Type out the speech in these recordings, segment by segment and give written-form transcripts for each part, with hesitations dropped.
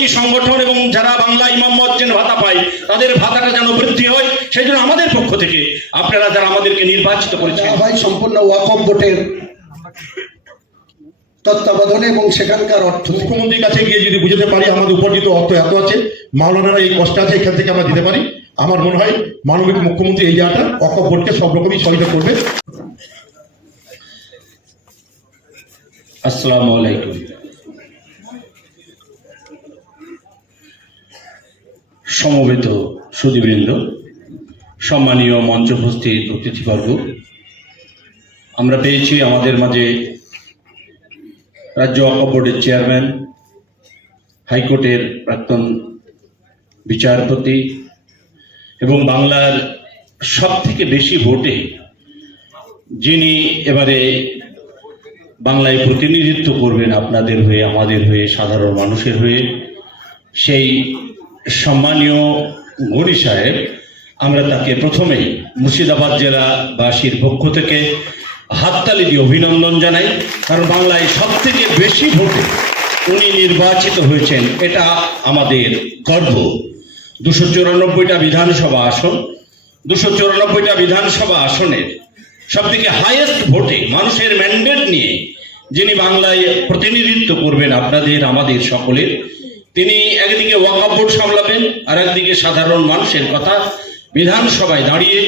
এই সংগঠন এবং যারা বাংলা ইমাম মুয়াজ্জিন ভাতা পায় তাদের ভাতাটা যেন বৃদ্ধি হয়, সেই জন্য আমাদের পক্ষ থেকে আপনারা যারা আমাদেরকে নির্বাচিত করেছেন ভাই সম্পূর্ণ ওয়াকফ বোর্ডের তত্ত্বাবধানে এবং সেখানকার অর্থ মুখ্যমন্ত্রীর কাছে গিয়ে যদি বুঝতে পারি আমাদের উপার্জিত অর্থ এত আছে, মাওলানারা এই কষ্ট আছে, এখান থেকে আমরা দিতে পারি, আমার মনে হয় মানবিক মুখ্যমন্ত্রী এই জায়গাটা ওয়াকফ বোর্ডকে সব রকমই সহায়তা করবে। আসসালামু আলাইকুম। সমবেত সুধীবৃন্দ, সম্মানীয় মঞ্চ উপস্থিত অতিথিবর্গ, আমরা পেয়েছি আমাদের মাঝে রাজ্য ওয়াকফ বোর্ডের চেয়ারম্যান, হাইকোর্টের প্রাক্তন বিচারপতি এবং বাংলার সব থেকে বেশি ভোটে যিনি এবারে বাংলায় প্রতিনিধিত্ব করবেন আপনাদের হয়ে, আমাদের হয়ে, সাধারণ মানুষের হয়ে, সেই সম্মানীয় গণি সাহেব, আমরা তাকে প্রথমেই মুর্শিদাবাদ জেলাবাসীর পক্ষ থেকে হাততালি দিয়ে অভিনন্দন জানাই। কারণ বাংলায় সব থেকে বেশি ভোটে উনি নির্বাচিত হয়েছেন, এটা আমাদের গর্ব। 294টা বিধানসভা আসন, 294টা বিধানসভা আসনের সব থেকে হাইয়েস্ট ভোটে মানুষের ম্যান্ডেট নিয়ে যিনি বাংলায় প্রতিনিধিত্ব করবেন আপনাদের আমাদের সকলের, তিনি একদিকে ওয়াকফ বোর্ড সামলাবেন আর একদিকে সাধারণ মানুষের কথা বিধানসভায় দাঁড়িয়ে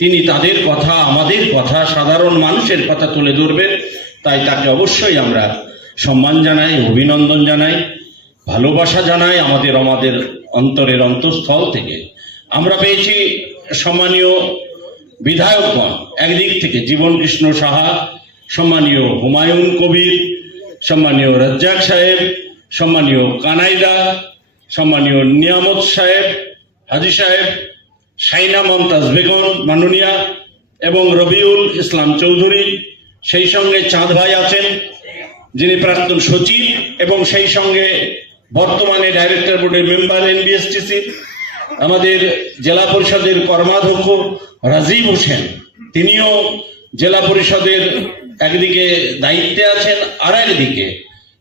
তিনি তাদের কথা, আমাদের কথা, সাধারণ মানুষের কথা তুলে ধরবেন। তাই তাকে অবশ্যই আমরা সম্মান জানাই, অভিনন্দন জানাই, ভালোবাসা জানাই আমাদের অন্তরের অন্তঃস্থল থেকে। আমরা পেয়েছি সম্মানীয় বিধায়কগণ, একদিক থেকে জীবন কৃষ্ণ সাহা, সম্মানীয় হুমায়ুন কবির, সম্মানীয় রাজ্জাক সাহেব, সম্মানীয় কানাইদা, সম্মানীয় নিয়ামত সাহেব, হাজি সাহেব, শাইনা মমতাজ বেগম মাননীয়া এবং রবিউল ইসলাম চৌধুরী, সেই সঙ্গে চাঁদ ভাই আছেন যিনি প্রাক্তন সচিব এবং সেই সঙ্গে বর্তমানে ডাইরেক্টর বোর্ডের মেম্বার এনবিএসটিসি, আমাদের জেলা পরিষদের কর্মাধ্যক্ষ রাজীব হোসেন, তিনিও জেলা পরিষদের একদিকে দায়িত্বে আছেন আর একদিকে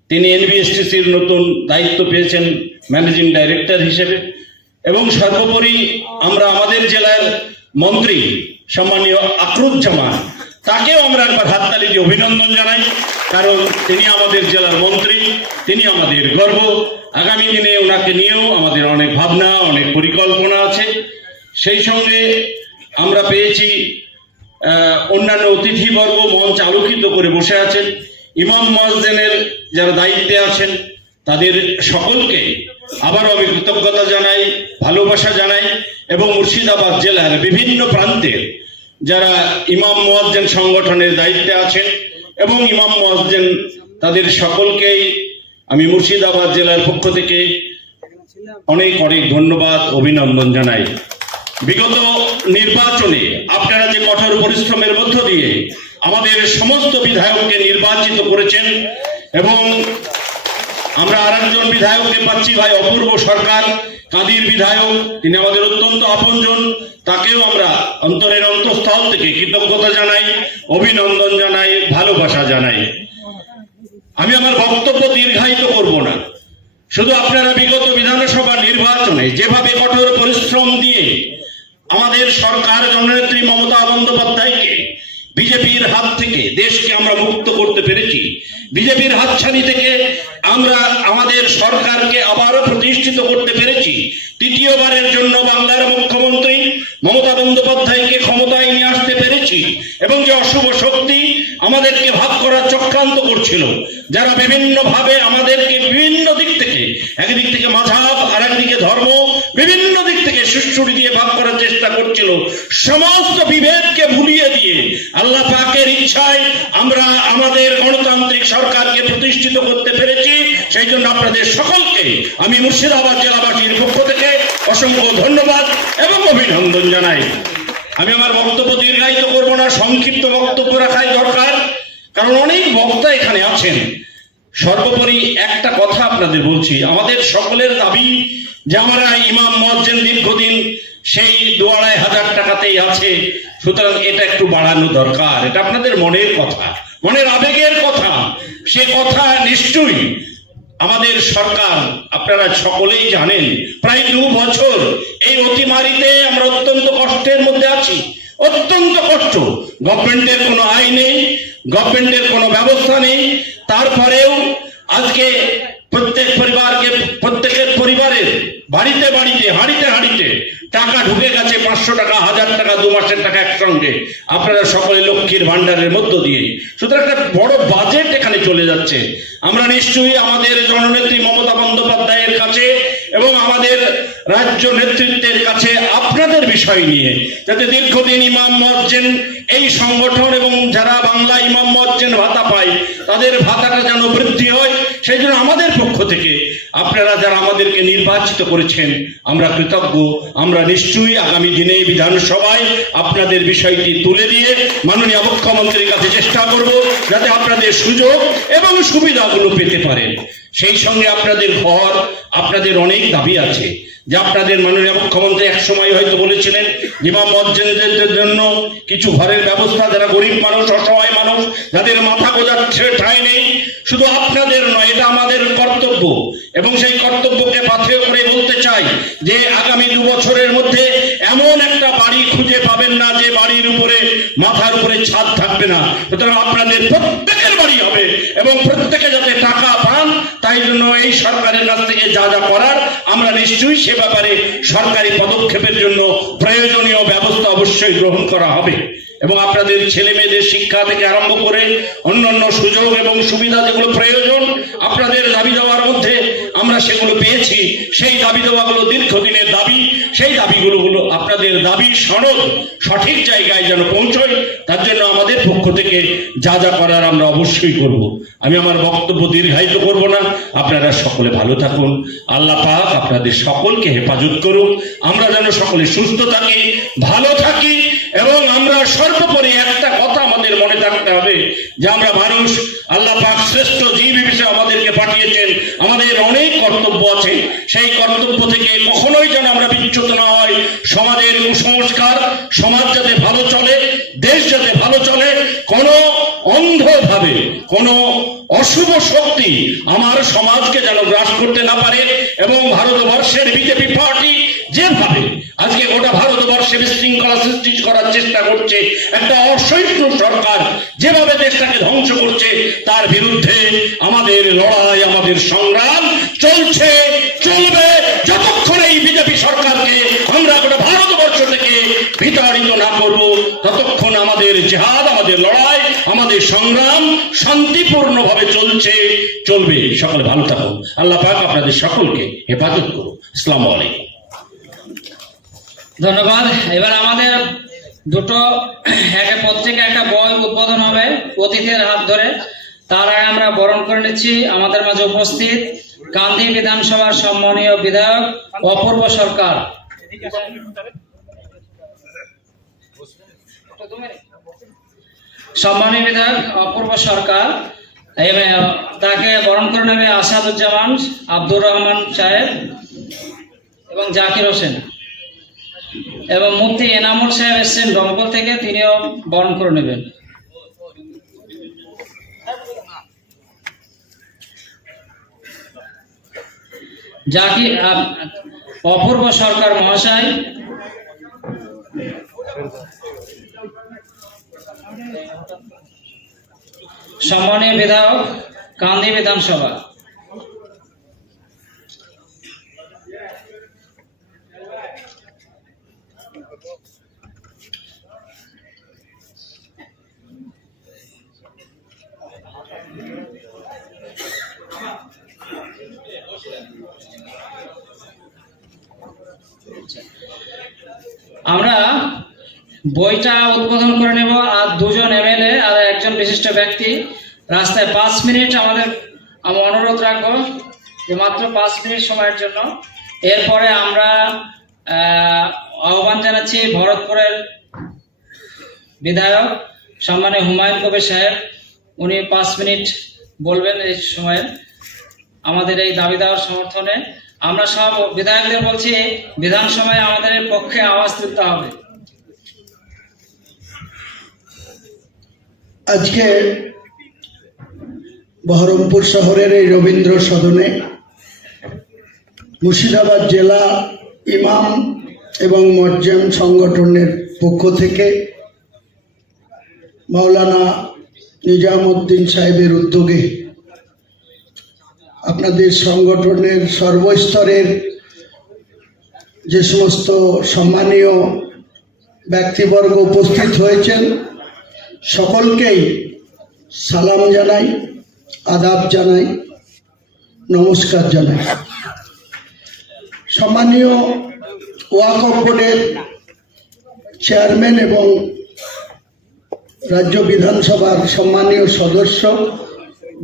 তিনি এনবিএসটিসির নতুন দায়িত্ব পেয়েছেন ম্যানেজিং ডাইরেক্টর হিসেবে। এবং সর্বোপরি আমরা আমাদের জেলার মন্ত্রী সম্মানীয় আকরুজ্জামান, তাকেও আমরা একবার হাততালি দিয়ে অভিনন্দন জানাই, কারণ তিনি আমাদের জেলার মন্ত্রী, তিনি আমাদের গর্ব। আগামী দিনে ওনাকে নিয়েও আমাদের অনেক ভাবনা, অনেক পরিকল্পনা আছে। সেই সঙ্গে আমরা পেয়েছি অন্যান্য অতিথিবর্গ মঞ্চ আলোকিত করে বসে আছেন, ইমাম মুয়াজ্জিনের যারা দায়িত্বে আছেন তাদের সকলকে আবারও আমি কৃতজ্ঞতা জানাই, ভালোবাসা জানাই। এবং মুর্শিদাবাদ জেলার বিভিন্ন প্রান্তের যারা ইমাম মুয়াজ্জিন সংগঠনের দায়িত্বে আছেন এবং ইমাম মুয়াজ্জিন, তাদের সকলকেই আমি মুর্শিদাবাদ জেলার পক্ষ থেকে অনেক অনেক ধন্যবাদ, অভিনন্দন জানাই। বিগত নির্বাচনে আপনারা যে কঠোর পরিশ্রমের মধ্য দিয়ে আমাদের সমস্ত বিধায়ককে নির্বাচিত করেছেন এবং আমরা আরেকজন বিধায়ককে পাচ্ছি, ভাই অপূর্ব সরকার, কাঁদির বিধায়ক, তিনি আমাদের অত্যন্ত আপনজন, তাকেও আমরা অন্তরের অন্তঃস্থল থেকে কৃতজ্ঞতা জানাই, অভিনন্দন জানাই, ভালোবাসা জানাই। আমি আমার বক্তব্য দীর্ঘায়িত করব না, শুধু আপনারা বিগত বিধানসভা নির্বাচনে যেভাবে কঠোর পরিশ্রম দিয়ে আমাদের সরকার জননেত্রী মমতা বন্দ্যোপাধ্যায়কে বিজেপির হাত থেকে দেশকে আমরা মুক্ত করতে পেরেছি, বিজেপির হাতছানি থেকে আমরা আমাদের সরকারকে আবারও প্রতিষ্ঠিত করতে পেরেছি, তৃতীয়বারের জন্য বাংলার মুখ্যমন্ত্রী মমতা বন্দ্যোপাধ্যায়কে ক্ষমতায় নিয়ে আসতে পেরেছি। এবং যে অশুভ শক্তি আমাদেরকে ভাগ করার চক্রান্ত করছিল, যারা বিভিন্ন ভাবে আমাদেরকে বিভিন্ন দিক থেকে, একদিক থেকে মাযহাব আর একদিকে ধর্ম, বিভিন্ন দিক থেকে সুড়সুড়ি দিয়ে ভাগ করার চেষ্টা করছিল, সমস্ত বিভেদকে ভুলিয়ে দিয়ে আল্লাহ পাকের ইচ্ছায় আমরা আমাদের গণতান্ত্রিক সরকারকে প্রতিষ্ঠিত করতে পেরেছি। সেই জন্য আপনাদের সকলকে আমি মুর্শিদাবাদ জেলাবাসীর পক্ষ থেকে অসংখ্য ধন্যবাদ এবং অভিনন্দন জানাই। আমি আমার বক্তব্য দীর্ঘায়িত করব না, সংক্ষিপ্ত বক্তব্য রাখাই দরকার, কারণ অনেক বক্তা এখানে আছেন। সর্বোপরি একটা কথা আপনাদের বলছি, আমাদের সকলের দাবি যে আমরা ইমাম মুয়াজ্জিন দীর্ঘদিন সেই 2-2.5 টাকাতেই আছে, সুতরাং এটা একটু বাড়ানো দরকার। এটা আপনাদের মনের কথা, মনের আবেগের কথা, সে কথা নিশ্চয়ই আমাদের সরকার, আপনারা সকলেই জানেন, প্রায় 2 বছর এই অতিমারিতে আমরা অত্যন্ত কষ্টের মধ্যে আছি, অত্যন্ত কষ্ট। গভর্নমেন্টের কোনো আয় নেই, গভর্নমেন্টের কোনো ব্যবস্থা নেই। তারপরেও আজকে প্রত্যেকের পরিবারের বাড়িতে বাড়িতে হাঁড়িতে হাঁড়িতে টাকা ঢুকে গেছে, 500 টাকা, 1000 টাকা, 2 মাসের টাকা একসঙ্গে, আপনারা সকলে লক্ষ্মীর ভান্ডারের মধ্য দিয়ে। সুতরাং একটা বড় বাজেট এখানে চলে যাচ্ছে। আমরা নিশ্চয়ই আমাদের জননেত্রী মমতা বন্দ্যোপাধ্যায়ের কাছে এবং আমাদের রাজ্য নেতৃত্বের কাছে আপনাদের বিষয় নিয়ে, যাতে দীর্ঘদিন ইমাম মুয়াজ্জিন এই সংগঠন এবং যারা বাংলা ইমাম মুয়াজ্জিন ভাতা পায় তাদের ভাতাটা যেন বৃদ্ধি হয়, সেই জন্য আমাদের পক্ষ থেকে আপনারা যারা আমাদেরকে নির্বাচিত করেছেন আমরা কৃতজ্ঞ। আমরা নিশ্চয়ই আগামী দিনে বিধানসভায় আপনাদের বিষয়টি তুলে দিয়ে মাননীয় মুখ্যমন্ত্রীর কাছে চেষ্টা করব যাতে আপনাদের সুযোগ এবং সুবিধাগুলো পেতে পারেন। সেই সঙ্গে আপনাদের ঘর, আপনাদের অনেক দাবি আছে, যে আপনাদের মাননীয় মুখ্যমন্ত্রী এক সময় হয়তো বলেছিলেন ইমাম মুয়াজ্জিনদের জন্য কিছু ঘরের ব্যবস্থা, যারা গরিব মানুষ, অসহায় মানুষ, যাদের মাথা গোজার ঠাঁই নেই। শুধু আপনাদের নয়, এটা আমাদের কর্তব্য, এবং সেই কর্তব্যকে পাথেয় করে বলতে চাই যে আগামী 2 বছরের মধ্যে এমন একটা বাড়ি খুঁজে পাবেন না যে বাড়ির উপরে, মাথার উপরে ছাদ থাকবে না। সুতরাং আপনাদের প্রত্যেকের বাড়ি হবে এবং প্রত্যেকে যাতে টাকা পান, তাই জন্য এই সরকারের কাছ থেকে যা যা করার আমরা নিশ্চয়ই সে ব্যাপারে সরকারি পদক্ষেপের জন্য প্রয়োজনীয় ব্যবস্থা অবশ্যই গ্রহণ করা হবে। এবং আপনাদের ছেলে মেয়েদের শিক্ষা থেকে আরম্ভ করে অন্যান্য সুযোগ এবং সুবিধা যেগুলো প্রয়োজন আপনাদের দাবি দেওয়ার মধ্যে আমরা সেগুলো পেয়েছি। সেই দাবি দেওয়াগুলো দীর্ঘদিনের দাবি, সেই দাবিগুলো হলো আপনাদের দাবি সনদ সঠিক জায়গায় যেন পৌঁছয়, তার জন্য আমাদের পক্ষ থেকে যা যা করার আমরা অবশ্যই করব। আমি আমার বক্তব্য দীর্ঘায়িত করব না, আপনারা সকলে ভালো থাকুন। আল্লাহ পাক আপনাদের সকলকে হেফাজত করুন, আমরা যেন সকলে সুস্থ থাকি, ভালো থাকি। এবং আমরা সর্বোপরি একটা কথা আমাদের মনে রাখতে হবে যে আমরা মানুষ, আল্লাহ পাক শ্রেষ্ঠ জীব হিসেবে আমাদেরকে পাঠিয়েছেন, আমাদের অনেক কর্তব্য আছে। সেই কর্তব্য থেকে কখনোই যেন আমরা বিচ্যুত না হয়। সমাজের কুসংস্কার, সমাজ যাতে ভালো চলে, দেশ যাতে ভালো চলে, কোনো অন্ধভাবে কোনো অশুভ শক্তি আমার সমাজকে যেন গ্রাস করতে না পারে। এবং ভারতবর্ষের বিজেপি পার্টি যেভাবে আজকে গোটা ভারতবর্ষে বিশৃঙ্খলা সৃষ্টি করার চেষ্টা করছে, একটা অসহিষ্ণু সরকার যেভাবে দেশটাকে ধ্বংস করছে, তার বিরুদ্ধে আমাদের লড়াই, আমাদের সংগ্রাম চলছে, চলবে। যতক্ষণ এই বিজেপি সরকারকে আমরা গোটা ভারতবর্ষ থেকে বিতাড়িত না করব, ততক্ষণ আমাদের জিহাদ, আমাদের লড়াই, আমাদের সংগ্রাম শান্তিপূর্ণভাবে চলবে। সকলে ভালো থাকুন। আল্লাহ পাক আপনাদের সকলকে হেফাজত করুন। আসসালামু আলাইকুম। ধন্যবাদ। এবার আমাদের দুটো একটা পত্রিকা, একটা বই উদ্বোধন হবে অতিথির হাত ধরে। তার আগে আমরা বরণ করে নিচ্ছি আমাদের মাঝে উপস্থিত গান্ধী বিধানসভার সম্মানীয় বিধায়ক অপূর্ব সরকার। সম্মানীয় বিধায়ক অপূর্ব সরকার, তাকে বরণ করে নেবে আসাদুজ্জামান, আব্দুর রহমান সাহেব এবং জাকির হোসেন, এবং মুফতি এনামুল সাহেব এসছেন রংপুর থেকে, তিনিও বরণ করে নেবেন। জাকির অপূর্ব সরকার মহাশয়, সম্মানীয় বিধায়ক গান্ধী বিধানসভা। আমরা বইটা উদ্বোধন করে নেব, আর 2 জন এমএলএ আর একজন বিশিষ্ট ব্যক্তি রাস্তায় 5 মিনিট আমি অনুরোধ রাখবো যে মাত্র 5 মিনিট সময়ের জন্য। এরপরে আমরা আহ্বান জানাচ্ছি ভরতপুরের বিধায়ক সম্মানীয় হুমায়ুন কবির সাহেব, উনি 5 মিনিট বলবেন এই সময়ে আমাদের এই দাবি দেওয়ার সমর্থনে। আমরা সব বিধায়কদের বলছি বিধানসভায় আমাদের পক্ষে আওয়াজ তুলতে হবে। আজকে বহরমপুর শহরের এই রবীন্দ্র সদনে মুর্শিদাবাদ জেলা ইমাম এবং মুয়াজ্জিন সংগঠনের পক্ষ থেকে মাওলানা নিজামউদ্দিন সাহেবের উদ্যোগে আপনাদের সংগঠনের সর্বস্তরের যে সমস্ত সম্মানীয় ব্যক্তিবর্গ উপস্থিত হয়েছেন সকলকেই সালাম জানাই, আদাব জানাই, নমস্কার জানাই। সম্মানীয় ওয়াকফ বোর্ডের চেয়ারম্যান এবং রাজ্য বিধানসভার সম্মানীয় সদস্য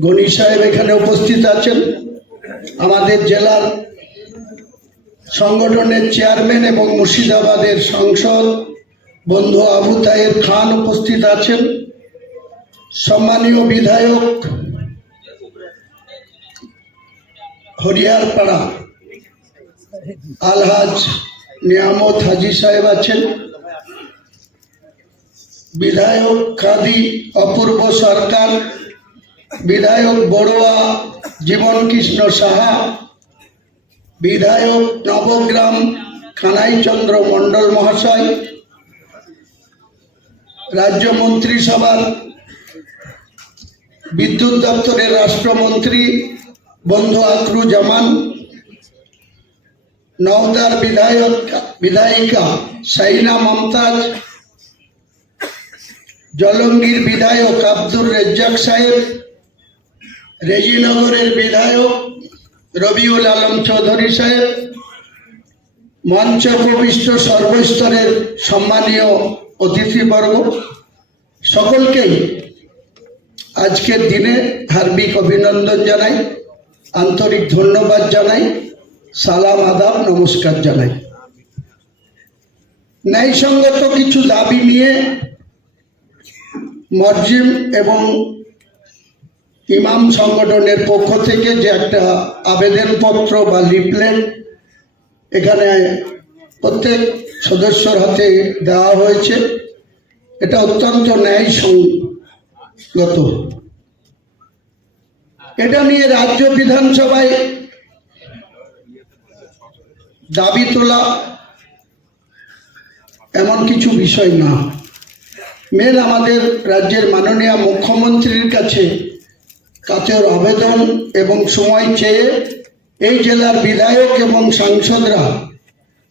গনি সাহেব এখানে উপস্থিত আছেন। আমাদের জেলার সংগঠনের চেয়ারম্যান এবং মুর্শিদাবাদের সংসদ বন্ধু আবু তাহের খান উপস্থিত আছেন। সম্মানীয় বিধায়ক হরিয়ারপাড়া আলহাজ নিয়ামত হাজি সাহেব আছেন। বিধায়ক কাদি অপূর্ব সরকার, বিধায়ক বড়ুয়া জীবন কৃষ্ণ সাহা, বিধায়ক নবগ্রাম কানাইচন্দ্র মণ্ডল মহাশয়, রাজ্য মন্ত্রিসভার বিদ্যুৎ দপ্তরের রাষ্ট্রমন্ত্রী বন্ধু আকরুজ্জামান, নওদার বিধায়িকা শাহিনা মমতাজ, জলঙ্গির বিধায়ক আব্দুর রেজ্জাক সাহেব, রেজিনগরের বিধায়ক রবিউল আলম চৌধুরী সাহেব, মঞ্চ উপবিষ্ট সর্বস্তরের সম্মানীয় অতিথিবর্গ, সকলকেই আজকের দিনে হার্দিক অভিনন্দন জানাই, আন্তরিক ধন্যবাদ জানাই, সালাম আদাব নমস্কার জানাই। ন্যায়সঙ্গত কিছু দাবি নিয়ে মুয়াজ্জিন এবং ইমাম সংগঠনের পক্ষ থেকে যে একটা আবেদনপত্র বা লিফলেট এখানে প্রত্যেক সদস্যর হাতে দেওয়া হয়েছে, এটা অত্যন্ত ন্যায়সঙ্গত। এটা নিয়ে রাজ্য বিধানসভায় দাবি তোলা এমন কিছু বিষয় না। মেন আমাদের রাজ্যের মাননীয় মুখ্যমন্ত্রীর কাছে কাছের আবেদন এবং সময় চেয়ে এই জেলার বিধায়ক এবং সাংসদরা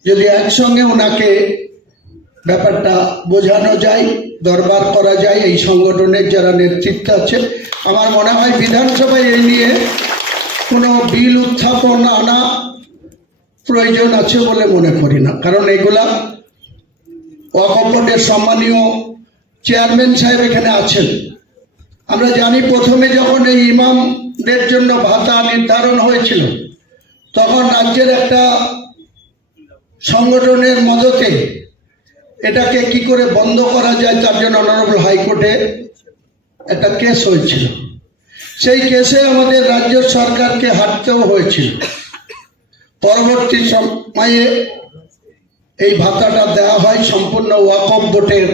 যদি একসঙ্গে ওনাকে ব্যাপারটা বোঝানো যায়, দরবার করা যায়, এই সংগঠনের যারা নেতৃত্ব আছে, আমার মনে হয় বিধানসভায় এই নিয়ে কোনো বিল উত্থাপন আনা প্রয়োজন আছে বলে মনে করি না। কারণ এগুলা ওয়াকফ বোর্ডের সম্মানীয় চেয়ারম্যান সাহেব এখানে আছেন। আমরা জানি প্রথমে যখন এই ইমামদের জন্য ভাতা নির্ধারণ হয়েছিল তখন রাজ্যের একটা সংগঠনের মদতে এটাকে কি করে বন্ধ করা যায় তার জন্য অনারেবল হাইকোর্টে একটা কেস হয়েছিল। সেই কেসে আমাদের রাজ্য সরকারকে হারতেও হয়েছিল। পরবর্তী সময়ে এই ভাতাটা দেওয়া হয় সম্পূর্ণ ওয়াকফ বোর্ডের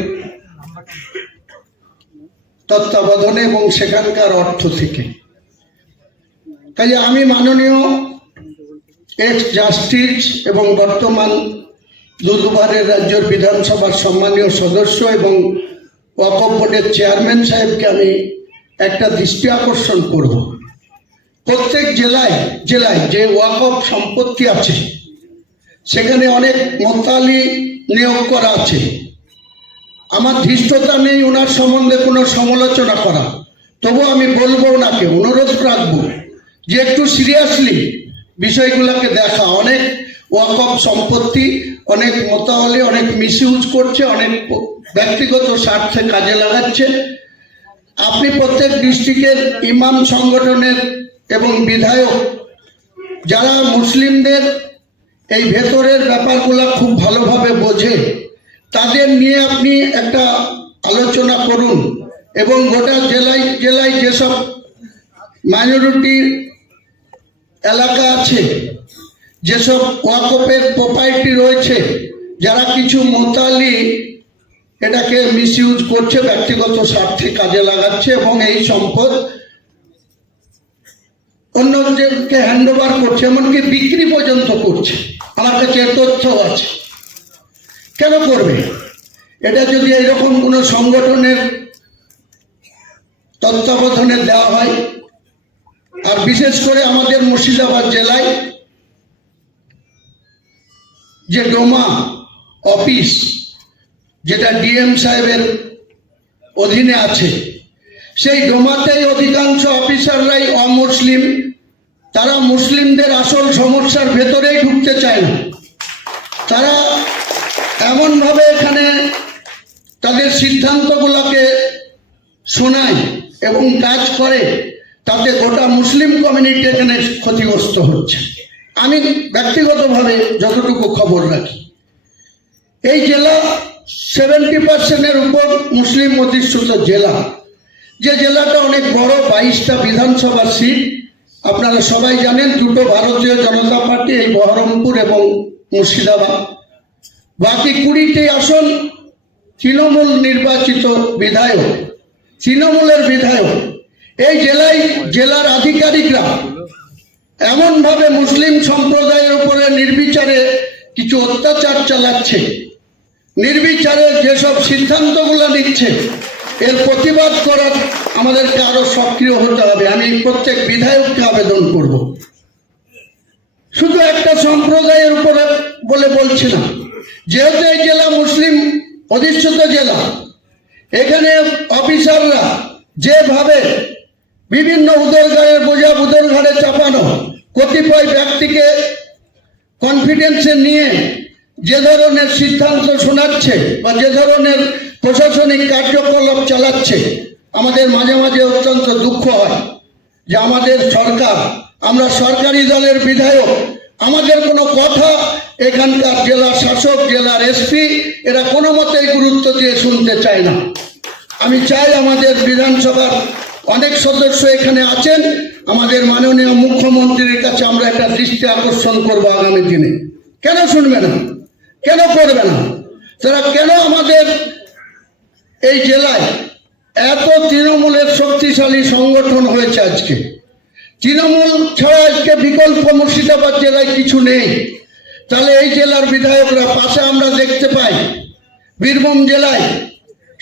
তত্ত্বাবধানে এবং সেখানকার অর্থ থেকে। তাই আমি মাননীয় এক্স জাস্টিস এবং বর্তমান দুবারের রাজ্যের বিধানসভার সম্মানীয় সদস্য এবং ওয়াকফ বোর্ডের চেয়ারম্যান সাহেবকে আমি একটা দৃষ্টি আকর্ষণ করব। প্রত্যেক জেলায় জেলায় যে ওয়াকফ সম্পত্তি আছে সেখানে অনেক মোতালি নিয়োগ করা আছে। আমার ধৃষ্টতা নেই ওনার সম্বন্ধে কোনো সমালোচনা করা, তবু আমি বলবো ওনাকে অনুরোধ রাখবো যে একটু সিরিয়াসলি বিষয়গুলোকে দেখা। অনেক ওয়াকফ সম্পত্তি অনেক মোতালি অনেক মিসইউজ করছে, অনেক ব্যক্তিগত স্বার্থে কাজে লাগাচ্ছে। আপনি প্রত্যেক ডিস্ট্রিক্টের ইমাম সংগঠনের এবং বিধায়ক যারা মুসলিমদের এই ভেতরের ব্যাপারগুলো খুব ভালোভাবে বোঝে, তাদের নিয়ে আপনি একটা আলোচনা করুন এবং গোটা জেলায় জেলায় যেসব মাইনরিটির এলাকা আছে, যেসব ওয়াকফের প্রপার্টি রয়েছে, যারা কিছু মোতালি এটাকে মিসইউজ করছে, ব্যক্তিগত স্বার্থে কাজে লাগাচ্ছে এবং এই সম্পদ অন্যদেরকে হ্যান্ড ওভার করছে, এমনকি বিক্রি পর্যন্ত করছে। আমার কাছে এর তথ্য আছে। কেন করবে? এটা যদি এরকম কোনো সংগঠনের তত্ত্বাবধানে দেওয়া হয়, আর বিশেষ করে আমাদের মুর্শিদাবাদ জেলায় যে ডোমা অফিস, যেটা ডিএম সাহেবের অধীনে আছে, সেই ডোমাতেই অধিকাংশ অফিসাররাই অমুসলিম। তারা মুসলিমদের আসল সমস্যার ভেতরেই ঢুকতে চায় না। তারা এমনভাবে এখানে তাদের সিদ্ধান্তগুলোকে শোনায় এবং কাজ করে, তাতে গোটা মুসলিম কমিউনিটি এখানে ক্ষতিগ্রস্ত হচ্ছে। আমি ব্যক্তিগতভাবে যতটুকু খবর রাখি, এই জেলা 70% উপর মুসলিম অধিষ্ঠিত জেলা। যে জেলাটা অনেক বড়, 22টা বিধানসভা সিট আপনারা সবাই জানেন, দুটো ভারতীয় জনতা পার্টি, এই বহরমপুর এবং মুর্শিদাবাদ। বাকি 20টি আসন তৃণমূল নির্বাচিত বিধায়ক, তৃণমূলের বিধায়ক। এই জেলার আধিকারিকরা এমনভাবে মুসলিম সম্প্রদায়ের উপরে নির্বিচারে কিছু অত্যাচার চালাচ্ছে, নির্বিচারে যেসব সিদ্ধান্তগুলো নিচ্ছে, এর প্রতিবাদ করার আমাদেরকে আরো সক্রিয় হতে হবে। আমি প্রত্যেক বিধায়ককে আবেদন করব, শুধু একটা সম্প্রদায়ের উপরে বলে বলছি না, যেহেতু এই জেলা মুসলিম অধিষ্ঠিত জেলা, এখানে অফিসাররা যেভাবে বিভিন্ন উদরগাড়ের বোঝা উদরঘাড়ে চাপানো, কতিপয় ব্যক্তিকে কনফিডেন্সে নিয়ে যে ধরনের সিদ্ধান্ত শোনাচ্ছে বা যে ধরনের প্রশাসনিক কার্যকলাপ চালাচ্ছে, আমাদের মাঝে মাঝে অত্যন্ত দুঃখ হয় যে আমাদের সরকার, আমরা সরকারি দলের বিধায়ক, আমাদের কোনো কথা এখানকার জেলা শাসক, জেলার এসপি এরা কোনো মতেই গুরুত্ব দিয়ে শুনতে চায় না। আমি চাই আমাদের বিধানসভার অনেক সদস্য এখানে আছেন, আমাদের মাননীয় মুখ্যমন্ত্রীর কাছে আমরা একটা দৃষ্টি আকর্ষণ করব আগামী দিনে। কেন শুনবে না? কেন করবে না? তারা কেন আমাদের এই জেলায় এত তৃণমূলের শক্তিশালী সংগঠন হয়েছে আজকে? তৃণমূল ছাড়া আজকে বিকল্প মুর্শিদাবাদ জেলায় কিছু নেই। তাহলে এই জেলার বিধায়করা, পাশে আমরা দেখতে পাই বীরভূম জেলায়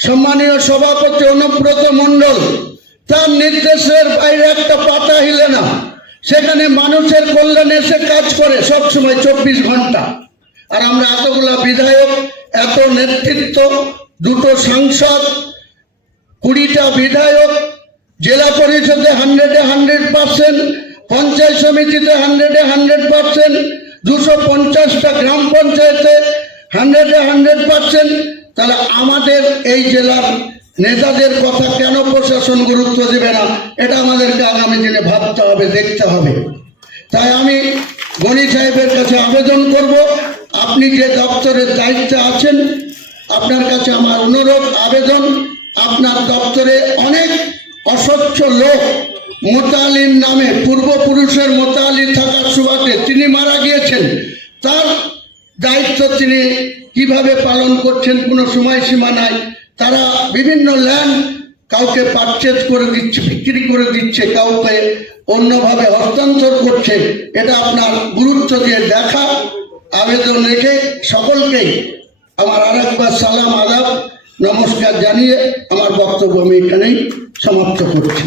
সম্মানীয় সভাপতি অনুব্রত মণ্ডল, তার নির্দেশের বাইরে একটা পাতা হিলে না, সেখানে মানুষের কল্যাণে এসে কাজ করে সবসময় 24 ঘন্টা। আর আমরা এতগুলা বিধায়ক, এত নেতৃত্ব, দুটো সাংসদ, 20টা বিধায়ক, জেলা পরিষদে 100% পঞ্চায়েত সমিতিতে 100% 250টা গ্রাম পঞ্চায়েতে 100%। তাহলে আমাদের এই জেলার নেতাদের কথা কেন প্রশাসন গুরুত্ব দেবে না? এটা আমাদেরকে আগামী দিনে ভাবতে হবে, দেখতে হবে। তাই আমি গণি সাহেবের কাছে আবেদন করব, আপনি যে দপ্তরের দায়িত্বে আছেন, আপনার কাছে আমার অনুরোধ, আবেদন, আপনার দপ্তরে অনেক অস্বচ্ছ লোক মোতালিম নামে, পূর্বপুরুষের মোতালি থাকার সুবাদে তিনি মারা গিয়েছেন, তার দায়িত্ব তিনি কিভাবে পালন করছেন কোনো সময়সীমা নাই। তারা বিভিন্ন ল্যান্ড কাউকে পারচেজ করে দিচ্ছে, বিক্রি করে দিচ্ছে, কাউকে অন্যভাবে হস্তান্তর করছে। এটা আপনার গুরুত্ব দিয়ে দেখা, আবেদন রেখে সকলকেই আমার আরেকবার সালাম, আদাব, নমস্কার জানিয়ে আমার বক্তব্য আমি এখানেই সমাপ্ত করছি।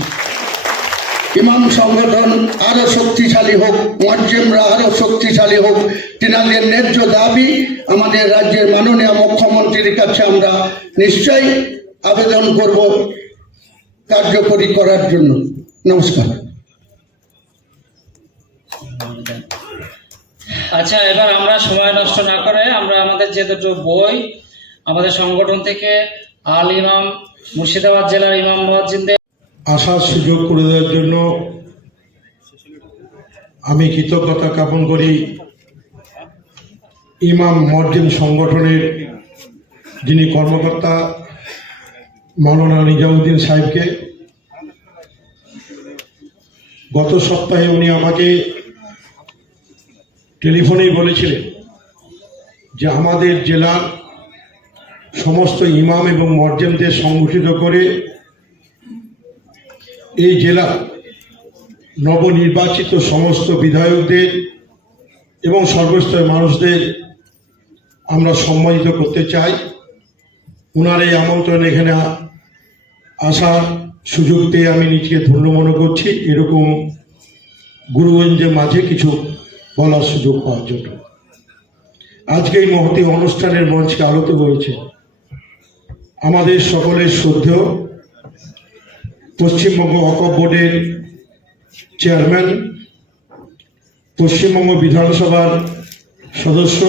ইমাম সংগঠন আরো শক্তিশালী হোক, মুয়াজ্জিমরা আরো শক্তিশালী হোক, তিনাদের ন্যায্য দাবি আমাদের রাজ্যের মাননীয় মুখ্যমন্ত্রীর কাছে আমরা নিশ্চয়ই আবেদন করব কার্যকরী করার জন্য। নমস্কার। আচ্ছা, এবার আমরা সময় নষ্ট না করে আমরা আমাদের যে দুটো বই আমাদের সংগঠন থেকে আল ইমাম মুর্শিদাবাদ জেলার ইমাম মুয়াজ্জিনদের আসার সুযোগ করে দেওয়ার জন্য আমি কৃতজ্ঞতা জ্ঞাপন করি ইমাম মুয়াজ্জিন সংগঠনের যিনি কর্মকর্তা মাওলানা নিজামুদ্দিন সাহেবকে। গত সপ্তাহে উনি আমাকে টেলিফোনেই বলেছিলেন যে আমাদের জেলার সমস্ত ইমাম এবং মুয়াজ্জিনদের সংগঠিত করে এই জেলা নবনির্বাচিত সমস্ত বিধায়কদের এবং সর্বস্তরের মানুষদের আমরা সম্মানিত করতে চাই। ওনার এই আমন্ত্রণ এখানে আসার সুযোগ পেয়ে আমি নিজেকে ধন্য মনে করছি, এরকম গুরুগঞ্জের মাঝে কিছু বলার সুযোগ পাওয়ার জন্য। আজকে এই মহতী অনুষ্ঠানের মঞ্চকে আলোতে হয়েছে আমাদের সকলের শ্রদ্ধেয় পশ্চিমবঙ্গ ওয়াকফ বোর্ডের চেয়ারম্যান, পশ্চিমবঙ্গ বিধানসভার সদস্য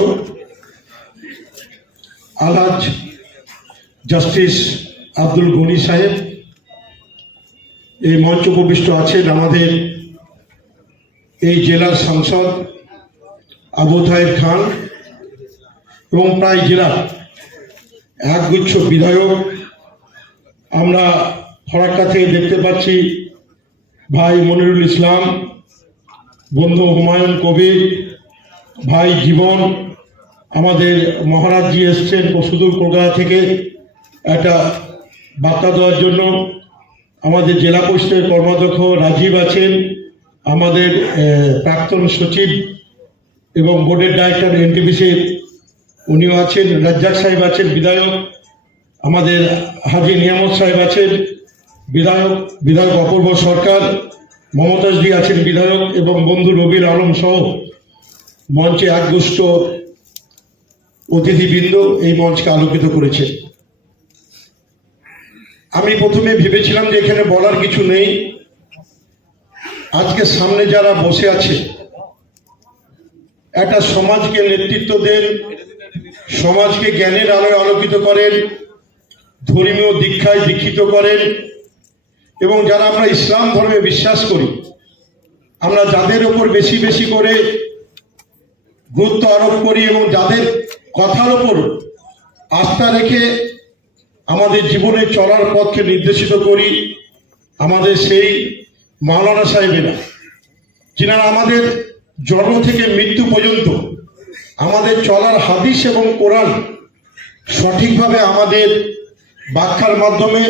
আলহাজ জাস্টিস আব্দুল গনি সাহেব, এই মঞ্চ উপবিষ্ট আছেন আমাদের এই জেলার সাংসদ আবু তাহের খান এবং প্রায় জেলার একগুচ্ছ বিধায়ক। আমরা ফরাক্কা থেকে দেখতে পাচ্ছি ভাই মনিরুল ইসলাম, বন্ধু হুমায়ুন কবির, ভাই জীবন, আমাদের মহারাজজি এসছেন সুদূর কলকাতা থেকে একটা বার্তা দেওয়ার জন্য, আমাদের জেলা পরিষদের কর্মাধ্যক্ষ রাজীব আছেন, আমাদের প্রাক্তন সচিব এবং বোর্ডের ডাইরেক্টর এনটিপিসির উনিও আছেন, রাজ্জাক সাহেব আছেন বিধায়ক, আমাদের হাজি নিয়ামত সাহেব আছেন বিধায়ক অপূর্ব সরকার, মমতাজদি আছেন বিধায়ক, এবং বন্ধু রবির আলম সহ মঞ্চে একগুচ্ছ অতিথিবৃন্দ এই মঞ্চকে আলোকিত করেছে। আমি প্রথমে ভেবেছিলাম যে এখানে বলার কিছু নেই। আজকে সামনে যারা বসে আছে একটা সমাজকে নেতৃত্ব দেন, সমাজকে জ্ঞানের আলোয় আলোকিত করেন, ধর্মীয় দীক্ষায় দীক্ষিত করেন, এবং যারা আমরা ইসলাম ধর্মে বিশ্বাস করি, আমরা যাদের ওপর বেশি বেশি করে গুরুত্ব আরোপ করি এবং যাদের কথার ওপর আস্থা রেখে আমাদের জীবনে চলার পথকে নির্দেশিত করি, আমাদের সেই মাওলানা সাহেবেরা, যিনারা আমাদের জন্ম থেকে মৃত্যু পর্যন্ত আমাদের চলার হাদিস এবং কোরআন সঠিকভাবে আমাদের ব্যাখ্যার মাধ্যমে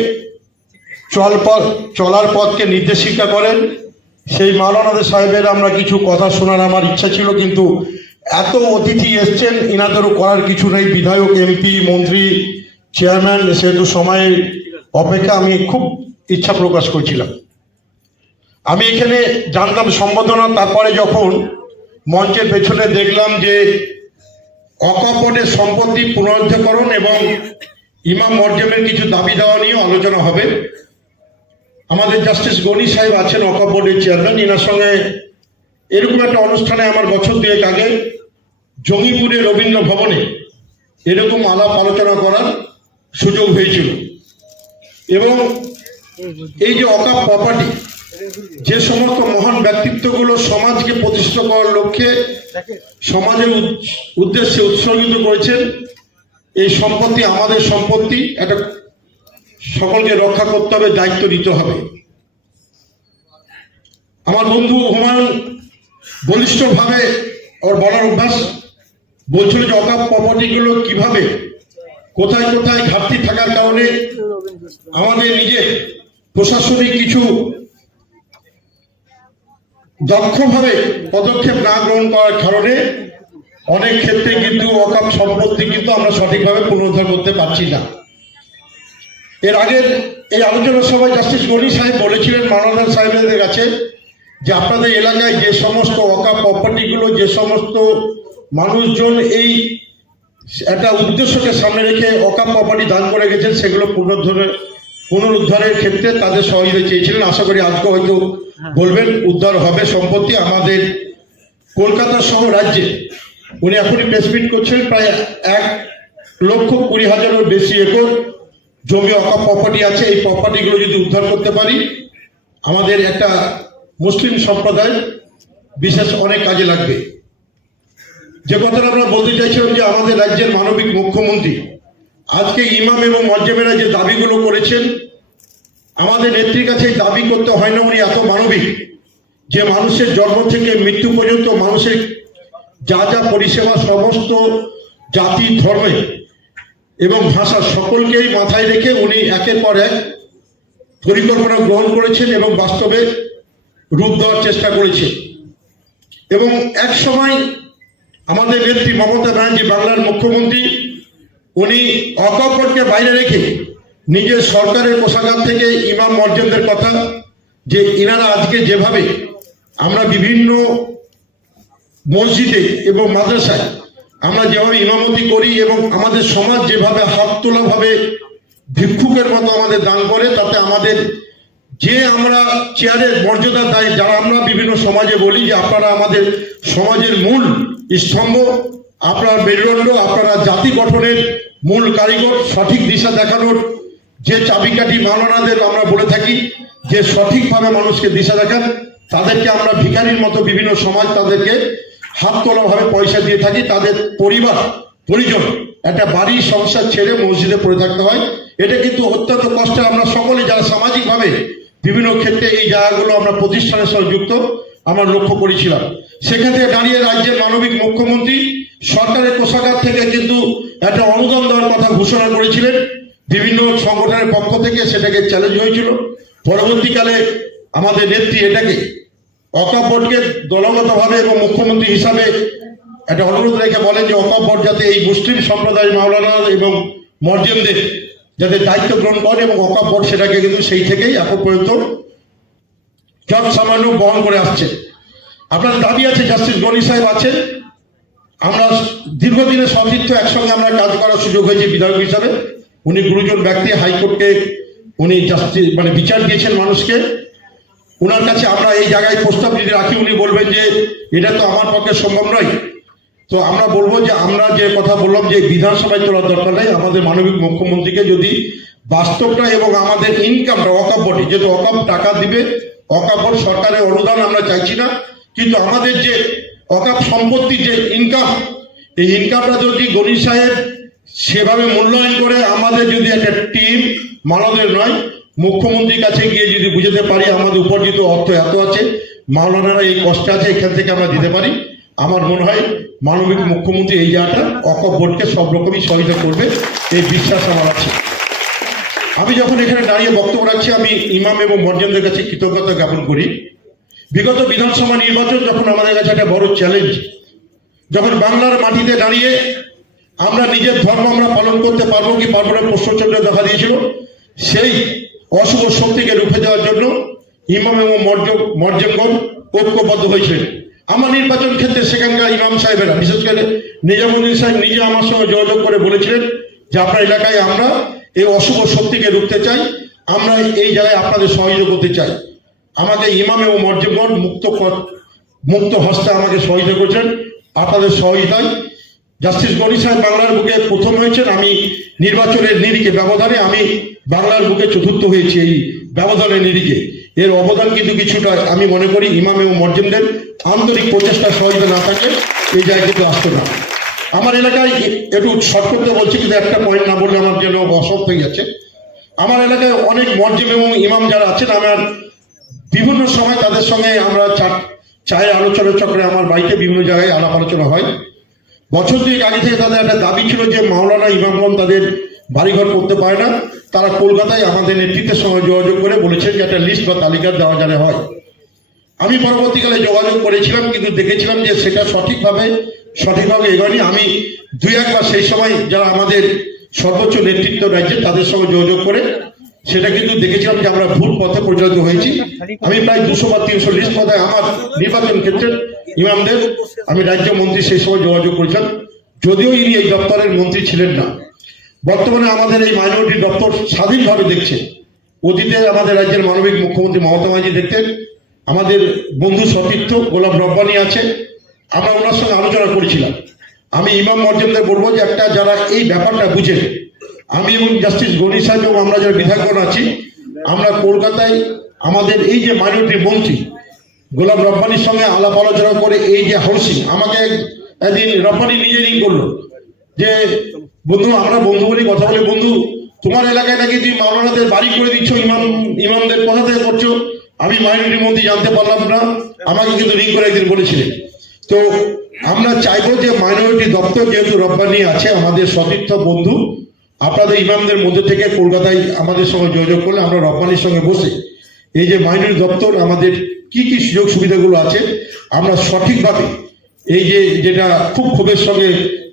চলার পথকে নির্দেশিকা করেন। সেই মাওলানা সাহেবের আমরা কিছু কথা শোনার আমার ইচ্ছা ছিল, কিন্তু এত অতিথি এসছেন, ইনাদেরও করার কিছু নেই, বিধায়ক, এমপি, মন্ত্রী, চেয়ারম্যান, সেহেতু সময়ের অপেক্ষা আমি খুব ইচ্ছা প্রকাশ করছিলাম। আমি এখানে জানলাম সম্বোধনা, তারপরে যখন মঞ্চের পেছনে দেখলাম যে ওয়াকফ বোর্ডের সম্পত্তি পুনরুদ্ধারকরণ এবং ইমাম মরজেমের কিছু দাবি দেওয়া নিয়ে আলোচনা হবে। আমাদের জাস্টিস গনি সাহেব আছেন ওয়াকফ বোর্ডের চেয়ারম্যান, এনার সঙ্গে এরকম একটা অনুষ্ঠানে আমার বছর দুয়েক আগে জঙ্গিপুরে রবীন্দ্র ভবনে এরকম আলাপ আলোচনা করার সুযোগ হয়েছিল। এবং এই যে ওয়াকফ প্রপার্টি, যে সমস্ত মহান ব্যক্তিত্বগুলো সমাজকে প্রতিষ্ঠা করার লক্ষ্যে সমাজের উদ্দেশ্যে উৎসর্গিত করেছেন, এই সম্পত্তি আমাদের সম্পত্তি, এটা সকলকে রক্ষা করতে হবে, দায়িত্ব নিতে হবে। আমার বন্ধু হুমায়ুন বলিষ্ঠভাবে ওর বলার অভ্যাস বলছিল যে ওয়াকফ প্রপার্টিগুলো কিভাবে কোথায় কোথায় ঘাটতি থাকার কারণে আমাদের নিজের প্রশাসনিক কিছু দক্ষভাবে পদক্ষেপ না গ্রহণ করার কারণে অনেক ক্ষেত্রে কিন্তু ওয়াকফ সম্পত্তি কিন্তু আমরা সঠিকভাবে পুনরুদ্ধার করতে পারছি না। এর আগের এই আলোচনা সভায় জাস্টিস গনি সাহেব বলেছিলেন মাওলানা সাহেবদের কাছে যে আপনাদের এলাকায় যে সমস্ত ওয়াকফ প্রপার্টিগুলো, যে সমস্ত মানুষজন এই একটা উদ্দেশ্যকে সামনে রেখে ওয়াকফ প্রপার্টি দান করে গেছেন, সেগুলো পুনরুদ্ধারের ক্ষেত্রে তাদের সহযোগিতা চেয়েছিলেন। আশা করি আজকে হয়তো বলবেন উদ্ধার হবে সম্পত্তি। আমাদের কলকাতা সহ রাজ্যে উনি এখনই প্রেসমিট করছেন প্রায় 1,20,000-এর বেশি একর জমি ওয়াকফ প্রপার্টি আছে। এই প্রপার্টিগুলো যদি উদ্ধার করতে পারি আমাদের একটা মুসলিম সম্প্রদায় বিশেষ অনেক কাজে লাগবে। যে কথাটা আমরা বলতে চাইছিলাম যে আমাদের রাজ্যের মানবিক মুখ্যমন্ত্রী আজকে ইমাম এবং মজ্জেমেরা যে দাবিগুলো করেছেন, আমাদের নেত্রীর কাছে দাবি করতে হয় না, উনি এত মানবিক যে মানুষের জন্ম থেকে মৃত্যু পর্যন্ত মানুষের যা যা পরিষেবা সমস্ত জাতি, ধর্মে এবং ভাষা সকলকেই মাথায় রেখে উনি একের পর এক পরিকল্পনা গ্রহণ করেছেন এবং বাস্তবে রূপ দেওয়ার চেষ্টা করেছে। এবং এক সময় আমাদের নেত্রী মমতা ব্যানার্জি বাংলার মুখ্যমন্ত্রী, উনি ওয়াকফ বোর্ডকে বাইরে রেখে নিজের সরকারের কোষাগার থেকে ইমাম মর্জেমদের কথা, যে ইনারা আজকে যেভাবে আমরা বিভিন্ন মসজিদে এবং মাদ্রাসায় আমরা যেভাবে ইমামতি করি এবং আমাদের সমাজ যেভাবে হাত তোলাভাবে ভিক্ষুকের মতো আমাদের দান করে, তাতে আমাদের যে আমরা চেয়ারের মর্যাদা দেয়, যারা আমরা বিভিন্ন সমাজে বলি যে আপনারা আমাদের সমাজের মূল স্তম্ভ, আপনারা মেরুদণ্ড, আপনারা জাতি গঠনের মূল কারিগর, সঠিক দিশা দেখানোর যে চাবিকাঠি মাওলানাদের আমরা বলে থাকি, যে সঠিকভাবে মানুষকে দিশা দেখান, তাদেরকে আমরা ভিখারির মতো বিভিন্ন সমাজ তাদেরকে হাত তোলাভাবে পয়সা দিয়ে থাকি। তাদের পরিবার পরিজন একটা বাড়ি সংসার ছেড়ে মসজিদে পড়ে থাকতে হয়। এটা কিন্তু অত্যন্ত কষ্টের। আমরা সকলে যারা সামাজিকভাবে বিভিন্ন ক্ষেত্রে এই জায়গাগুলো আমরা প্রতিষ্ঠানের সঙ্গে যুক্ত, আমরা লক্ষ্য করেছিলাম। সেখান থেকে দাঁড়িয়ে রাজ্যের মানবিক মুখ্যমন্ত্রী সরকারের কোষাগার থেকে কিন্তু একটা অনুদান দেওয়ার কথা ঘোষণা করেছিলেন। বিভিন্ন সংগঠনের পক্ষ থেকে সেটাকে চ্যালেঞ্জ হয়েছিল। পরবর্তীকালে আমাদের নেত্রী এটাকে ওয়াকফ বোর্ডকে দলগতভাবে এবং মুখ্যমন্ত্রী হিসাবে একটা অনুরোধ রেখে বলেন যে ওয়াকফ বোর্ড যাতে এই মুসলিম সম্প্রদায়ের মাওলানা এবং মর্জেমদের যাতে দায়িত্ব গ্রহণ করে, এবং ওয়াকফ বোর্ড সেটাকে কিন্তু সেই থেকেই এখন পর্যন্ত যত সামান্য বহন করে আসছে। আপনার দাবি আছে, জাস্টিস গনি সাহেব আছেন, আমরা দীর্ঘদিনের সতীর্থ, একসঙ্গে আমরা কাজ করার সুযোগ হয়েছে বিধায়ক হিসাবে। উনি গুরুজন ব্যক্তি, হাইকোর্টকে উনি জাস্টিস বিচার দিয়েছেন মানুষকে। ওনার কাছে আমরা এই জায়গায় প্রস্তাব যদি রাখি, উনি বলবেন যে এটা তো আমার পক্ষে সম্ভব নয়। তো আমরা বলবো যে আমরা যে কথা বললাম যে বিধানসভায় তোলার দরকার নেই, আমাদের মানবিক মুখ্যমন্ত্রীকে যদি বাস্তবটা এবং আমাদের ইনকামটা ওয়াকফ বোর্ডে, যেহেতু ওয়াকফ টাকা দিবে, ওয়াকফ বোর্ড সরকারের অনুদান আমরা চাইছি না, কিন্তু আমাদের যে ওয়াকফ সম্পত্তির যে ইনকাম, এই ইনকামটা যদি গনি সাহেব সেভাবে মূল্যায়ন করে, আমাদের যদি একটা টিম মানবের নয়, মুখ্যমন্ত্রীর কাছে গিয়ে যদি বুঝাতে পারি আমাদের উপার্জিত অর্থ এত আছে, মাওলানারা এই কষ্টে আছে, এখান থেকে আমরা দিতে পারি, আমার মনে হয় মানবিক মুখ্যমন্ত্রী এই জায়গাটা ওয়াকফ বোর্ডকে সব রকমই সহায়তা করবে, এই বিশ্বাস আমার আছে। আমি যখন এখানে দাঁড়িয়ে বক্তব্য রাখছি, আমি ইমাম এবং মর্জেমদের কাছে কৃতজ্ঞতা জ্ঞাপন করি। বিগত বিধানসভা নির্বাচন যখন আমাদের কাছে একটা বড় চ্যালেঞ্জ, যখন বাংলার মাটিতে দাঁড়িয়ে আমরা নিজের ধর্ম আমরা পালন করতে পারবো কি পারবো না প্রশ্নচিহ্ন দেখা দিয়েছিল, সেই অশুভ শক্তিকে রুখে দেওয়ার জন্য ইমাম এবং মর্জেমগণ ঐক্যবদ্ধ হয়েছিলেন। আমার নির্বাচন ক্ষেত্রে সেখানকার ইমাম সাহেবেরা, বিশেষ করে নিজামুদ্দিন সাহেব নিজে আমার সঙ্গে যোগাযোগ করে বলেছিলেন যে আপনার এলাকায় আমরা এই অশুভ শক্তিকে রুখতে চাই, আমরা এই জায়গায় আপনাদের সহযোগিতা করতে চাই। আমাকে ইমাম এবং মর্জেমগণ মুক্ত হস্তে আমাকে সহযোগিতা করেছেন। আপনাদের সহযোগিতায় জাস্টিস গনি সাহেব বাংলার বুকে প্রথম হয়েছেন, আমি নির্বাচনের নিরিখে ব্যবধানে আমি বাংলার বুকে চতুর্থ হয়েছি। এই ব্যবধানের নিরিখে এর অবদান কিন্তু কিছুটা আমি মনে করি ইমাম এবং মর্জেমদের আন্তরিক প্রচেষ্টা সহযোগিতা না থাকলে এই জায়গায় কিন্তু আসতো না। আমার এলাকায় একটু শর্ট করতে বলছি, কিন্তু একটা পয়েন্ট না বললে আমার যেন অসফ হয়ে যাচ্ছে। আমার এলাকায় অনেক মর্জেম এবং ইমাম যারা আছেন, আমার বিভিন্ন সময় তাদের সঙ্গে আমরা চায়ের আলোচনা চক্রে আমার বাড়িতে বিভিন্ন জায়গায় আলাপ আলোচনা হয়। বছর দুয়েক আগে থেকে তাদের একটা দাবি ছিল যে মাওলানা ইমামগণ তাদের বাড়িঘর করতে পারে না, তারা কলকাতায় আমাদের নেতৃত্বের সঙ্গে যোগাযোগ করে বলেছেন যে একটা লিস্ট বা তালিকা দেওয়া যাবে হয়। আমি পরবর্তীকালে যোগাযোগ করেছিলাম, কিন্তু দেখেছিলাম যে সেটা সঠিকভাবে এগোয়নি। আমি দুই একবার সেই সময় যারা আমাদের সর্বোচ্চ নেতৃত্ব রাজ্যে তাদের সঙ্গে যোগাযোগ করে সেটা কিন্তু দেখেছিলাম যে আমরা ভুল পথে পরিচালিত হয়েছি। আমি প্রায় 200 বা 300 লিস্ট পদায় আমার নির্বাচন ক্ষেত্রে ইমামদের আমি রাজ্য মন্ত্রী সেই সময় যোগাযোগ করেছিলাম, যদিও ইনি এই দপ্তরের মন্ত্রী ছিলেন না। বর্তমানে আমাদের এই মাইনরিটি দপ্তর স্বাধীনভাবে দেখছে। অতীতে আমাদের রাজ্যের মানবিক মুখ্যমন্ত্রী মমতা ব্যানার্জি দেখতেন, আমাদের বন্ধু সতীর্থ গোলাম রব্বানি আছে, আমরা ওনার সঙ্গে আলোচনা করেছিলাম। আমি ইমাম মর্জেমদের বলবো যে একটা যারা এই ব্যাপারটা বুঝে, আমি এবং জাস্টিস গনি সাহেব এবং আমরা যারা বিধায়কগণ আছি, আমরা কলকাতায় আমাদের এই যে মাইনরিটি মন্ত্রী গোলাম রব্বানির সঙ্গে আলাপ আলোচনা করে এই যে হাউসিং, আমাকে একদিন রব্বানি নিজে রিং করলো যে বন্ধু, আমরা বন্ধু বলি কথা বলে, বন্ধু তোমার এলাকায় নাকি তুমি মাওলানাদের বাড়ি করে দিচ্ছ, ইমামদের কথা থেকে করছো। আমি মাইনরিটি মন্ত্রী জানতে পারলাম না, আমাকে কিন্তু রিং করে একদিন বলেছিলেন। তো আমরা চাইবো যে মাইনরিটি দপ্তর যেহেতু রব্বানি আছে, আমাদের সতীর্থ বন্ধু, আপনাদের ইমামদের মধ্যে থেকে কলকাতায় আমাদের সঙ্গে যোগাযোগ করলে আমরা রব্বানির সঙ্গে বসে এই যে মাইনরিটি দপ্তর আমাদের কি কি সুযোগ সুবিধাগুলো আছে আমরা সঠিকভাবে এই যে যেটা খুব ক্ষোভের সঙ্গে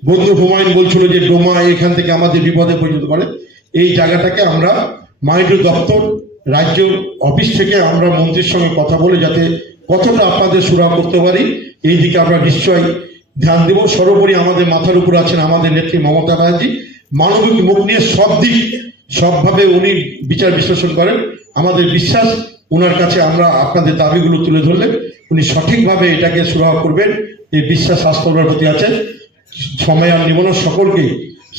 বন্ধু হুমায়ুন বলছিল যে ডোমা এখান থেকে আমাদের বিপদে পরিণত করে, এই জায়গাটাকে আমরা মাইনরিটি দপ্তর রাজ্য অফিস থেকে আমরা মন্ত্রীর সঙ্গে কথা বলে যাতে কতটা আপনাদের সুরাহা করতে পারি এই দিকে আমরা নিশ্চয়ই ধ্যান দেব। সর্বোপরি আমাদের মাথার উপর আছেন আমাদের নেত্রী মমতা ব্যানার্জি, মানবিক মুখ নিয়ে সব দিক সবভাবে উনি বিচার বিশ্লেষণ করেন। আমাদের বিশ্বাস ওনার কাছে আমরা আপনাদের দাবিগুলো তুলে ধরলে উনি সঠিকভাবে এটাকে সুরাহা করবেন, এই বিশ্বাস স্বাস্থ্যের প্রতি আছে। সময় আর নিব না, সকলকে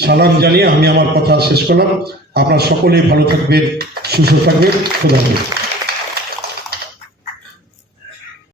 সালাম জানিয়ে আমি আমার কথা শেষ করলাম। আপনারা সকলেই ভালো থাকবেন, সুস্থ থাকবেন। খোদা হাফেজ।